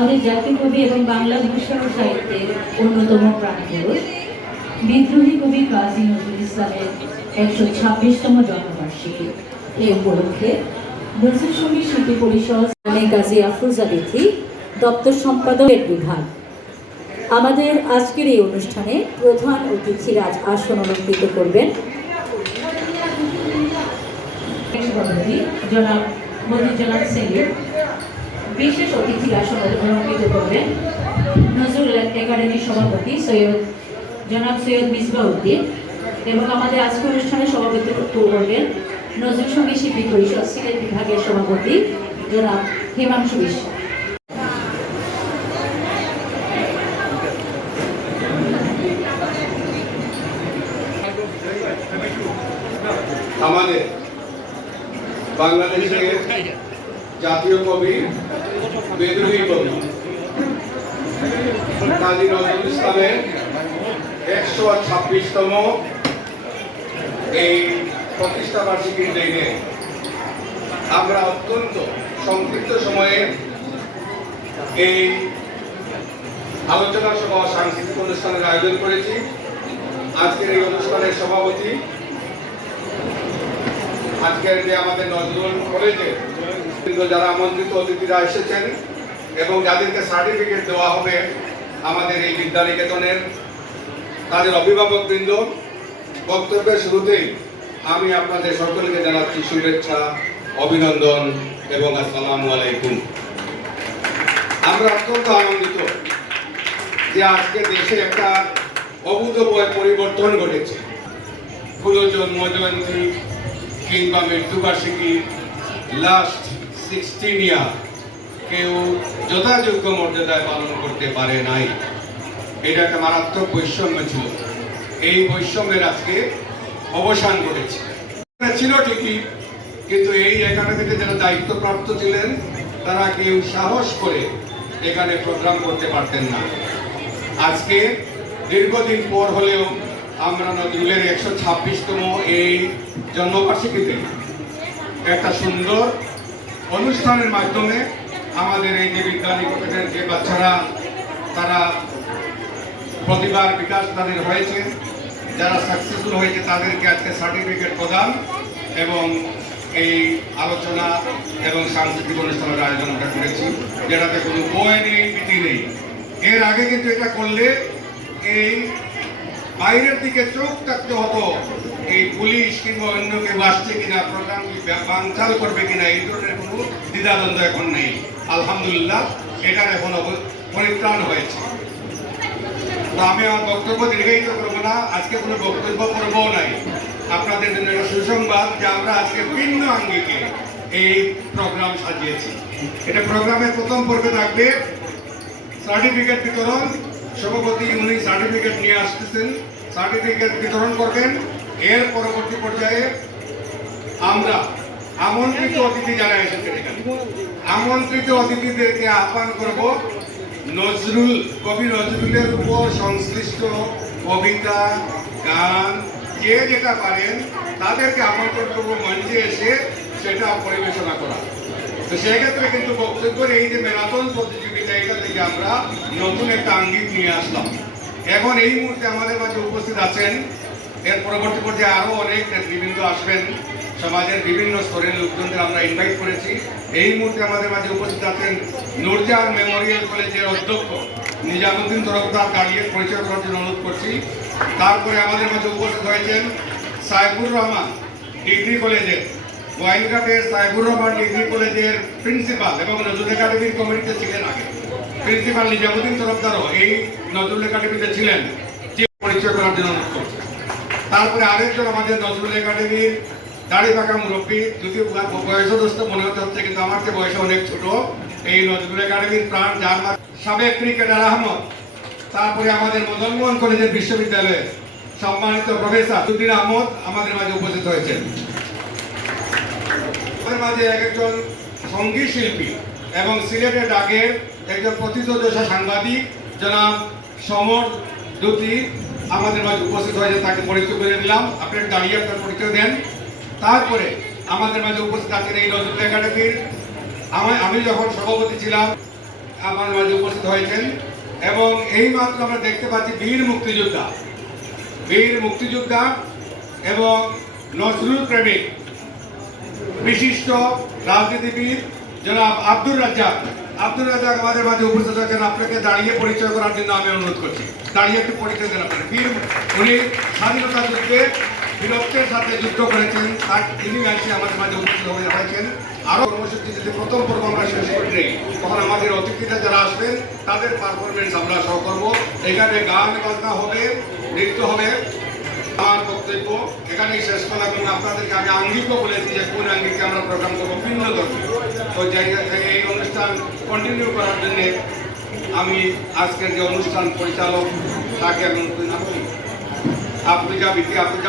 আমাদের জাতীয় কবি এবং বাংলা ভাষা ও সাহিত্যের অন্যতম প্রাণপুরুষ বিদ্রোহী কবি কাজী নজরুল ইসলামের ১২৬তম জন্মবার্ষিকী। এই উপলক্ষে নজরুল সঙ্গীত শিল্পী পরিষদ কাজী আফরোজা বিথি, দপ্তর সম্পাদকের বিভাগ। আমাদের আজকের এই অনুষ্ঠানে প্রধান অতিথির আজ আসন অলঙ্কৃত করবেন জনাব মনিরুজ্জামান সেলিম। বিশেষ অতিথির আসন অলঙ্কৃত করবেন নজরুল একাডেমির সভাপতি জনাব সৈয়দ মিসবাউদ্দিন এবং আমাদের আজকের অনুষ্ঠানে সভাপতিত্ব করবেন নজরুল সঙ্গীত শিল্পী পরিষদ সিলেট বিভাগের সভাপতি জনাব হিমাংশু বিশ্বাস। আমাদের বাংলাদেশের জাতীয় কবি, বিদ্রোহী কবি কাজী নজরুল ইসলামের ১২৬তম এই প্রতিষ্ঠা বার্ষিকীর দিনে আমরা অত্যন্ত সংক্ষিপ্ত সময়ে এই আলোচনা সভা সাংস্কৃতিক অনুষ্ঠানের আয়োজন করেছি। আজকের এই অনুষ্ঠানের সভাপতি, আজকের যে আমাদের নজরুল কলেজে যারা আমন্ত্রিত অতিথিরা এসেছেন এবং যাদেরকে সার্টিফিকেট দেওয়া হবে আমাদের এই বিদ্যানিকেতনের, তাদের অভিভাবকবৃন্দ, বক্তব্যের শুরুতেই আমি আপনাদের সকলকে জানাচ্ছি শুভেচ্ছা, অভিনন্দন এবং আসসালামু আলাইকুম। আমরা অত্যন্ত আনন্দিত যে আজকে দেশে একটা অভূতপূর্ব পরিবর্তন ঘটেছে। কোনো জন্মজয়ন্তী কিংবা মৃত্যুবার্ষিকী লাস্ট 16 ইয়ার কেউ যথাযোগ্য মর্যাদায় পালন করতে পারে নাই। এটা একটা মারাত্মক বৈষম্য ছিল। এই বৈষম্যের আজকে অবসান ঘটেছে। ছিল ঠিকই, কিন্তু এই একাডেমিতে যারা দায়িত্বপ্রাপ্ত ছিলেন তারা কেউ সাহস করে এখানে প্রোগ্রাম করতে পারতেন না। আজকে দীর্ঘদিন পর হলেও আমরা নজরুলের ১২৬তম এই জন্মবার্ষিকীতে একটা সুন্দর অনুষ্ঠানের মাধ্যমে আমাদের এই যে বিদ্যানিকেতনের যে বাচ্চারা তারা প্রতিভার বিকাশ তাদের হয়েছে, যারা সাকসেসফুল হয়েছে তাদেরকে আজকে সার্টিফিকেট প্রদান এবং এই আলোচনা এবং সাংস্কৃতিক অনুষ্ঠানের আয়োজনটা করেছি, যেটাতে কোনো বই নেই, ভীতি নেই। এর আগে কিন্তু এটা করলে এই বাইরের দিকে চোখ থাকতে হতো, এই পুলিশ কিংবা অন্য কেউ আসছে কিনা, প্রোগ্রাম বানচাল করবে কিনা, এই ধরনের কোনো দ্বিধাদ্বন্দ্ব এখন নেই। আলহামদুলিল্লাহ, এটার এখন পরিত্রাণ হয়েছে। তো আমি আমার বক্তব্য দীর্ঘায়িত করবো না, আজকে কোনো বক্তব্য করবো নাই। আপনাদের জন্য একটা সুসংবাদ যে আমরা আজকে ভিন্ন আঙ্গিকে এই প্রোগ্রাম সাজিয়েছি। এটা প্রোগ্রামের প্রথম পর্বে থাকবে সার্টিফিকেট বিতরণ। সভাপতি উনি সার্টিফিকেট নিয়ে আসতেছেন, সার্টিফিকেট বিতরণ করবেন। এর পরবর্তী পর্যায়ে আমরা আমন্ত্রিত অতিথি যারা এসেছেন এখানে, আমন্ত্রিত অতিথিদেরকে আহ্বান করব নজরুল, কবি নজরুলের উপর সংশ্লিষ্ট কবিতা, গান, যে যেটা পারেন তাদেরকে আমন্ত্রণ করবো মঞ্চে এসে সেটা পরিবেশনা করা। তো সেক্ষেত্রে কিন্তু বক্তব্যের এই যে ম্যারাথন প্রতিযোগিতা, এটা থেকে আমরা নতুন একটা আঙ্গিক নিয়ে আসলাম। এখন এই মুহূর্তে আমাদের মাঝে উপস্থিত আছেন, এর পরবর্তী পর্যায়ে আরও অনেক নেতৃবৃন্দ আসবেন, সমাজের বিভিন্ন স্তরের লোকজনদের আমরা ইনভাইট করেছি। এই মুহূর্তে আমাদের মাঝে উপস্থিত আছেন নূরজাহান মেমোরিয়াল কলেজের অধ্যক্ষ নিজামুদ্দিন তরফদার, দাঁড়িয়ে পরিচয় করার জন্য অনুরোধ করছি। তারপরে আমাদের মাঝে উপস্থিত হয়েছেন সাইফুর রহমান, ডিগ্রি কলেজের, গোয়াইনঘাটের সাইফুর রহমান ডিগ্রি কলেজের প্রিন্সিপাল এবং নজরুল একাডেমির কমিটিতে ছিলেন আগে। প্রিন্সিপাল নিজামুদ্দিন তরফদারও এই নজরুল একাডেমিতে ছিলেন, যে পরিচয় করার জন্য অনুরোধ করছি। তারপরে আরেকজন আমাদের নজরুল একাডেমির দাড়ি পাকা মুরব্বী, যদিও বয়সদস্ত মনে হচ্ছে কিন্তু আমার চেয়ে বয়সে অনেক ছোট, এই নজরুল একাডেমির প্রাণ, যার সাবেক ক্রিকেটার আহমদ। তারপরে আমাদের মদনমোহন কলেজের বিশ্ববিদ্যালয়ের সম্মানিত প্রফেসর সুদ্দিন আহমদ আমাদের মাঝে উপস্থিত হয়েছেন। আমাদের মাঝে একজন সঙ্গীত শিল্পী এবং সিলেটের ডাকের একজন প্রথিতযশা সাংবাদিক জনাব সমর দুতি আমাদের মাঝে উপস্থিত হয়েছে, তাকে পরিচয় করে দিলাম। আপনার দাঁড়িয়ে আপনার পরিচয় দেন। তারপরে আমাদের মাঝে উপস্থিত আছেন এই নজরুল একাডেমির, আমি যখন সভাপতি ছিলাম আমার মাঝে উপস্থিত হয়েছেন এবং এই মাত্র আমরা দেখতে পাচ্ছি বীর মুক্তিযোদ্ধা এবং নজরুল প্রেমিক বিশিষ্ট রাজনীতিবিদ জনাব আব্দুর রাজ্জাক আমাদের মাঝে উপস্থিত হয়েছেন। আপনাকে দাঁড়িয়ে পরিচয় করার জন্য আমি অনুরোধ করছি, দাঁড়িয়ে একটু পরিচয় দেন আপনার। উনি স্বাধীনতা যুদ্ধে বীরত্বের সাথে যুদ্ধ করেছেন, তিনি এসে আমাদের মাঝে উপস্থিত হয়েছেন। আরো কর্মসূচি যদি প্রথম পর্ব আমরা শেষ করি নেই, তখন আমাদের অতিথিরা যারা আসবেন তাদের পারফরমেন্স আমরা সহ করবো। এখানে গান বাজনা হবে, নৃত্য হবে। আমার বক্তব্য এখানেই শেষ করলাম এবং আপনাদেরকে আমি আঙ্গিকও বলেছি যে কোন আঙ্গিকে আমরা প্রোগ্রাম করবো ভিন্ন ধর্মী। তো এই অনুষ্ঠান কন্টিনিউ করার জন্য আমি আজকের যে অনুষ্ঠান পরিচালক তাকে আমি আফ্রিকা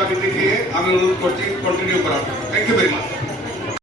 ভিত্তিকে আমি অনুরোধ করছি কন্টিনিউ করার। Thank you very much.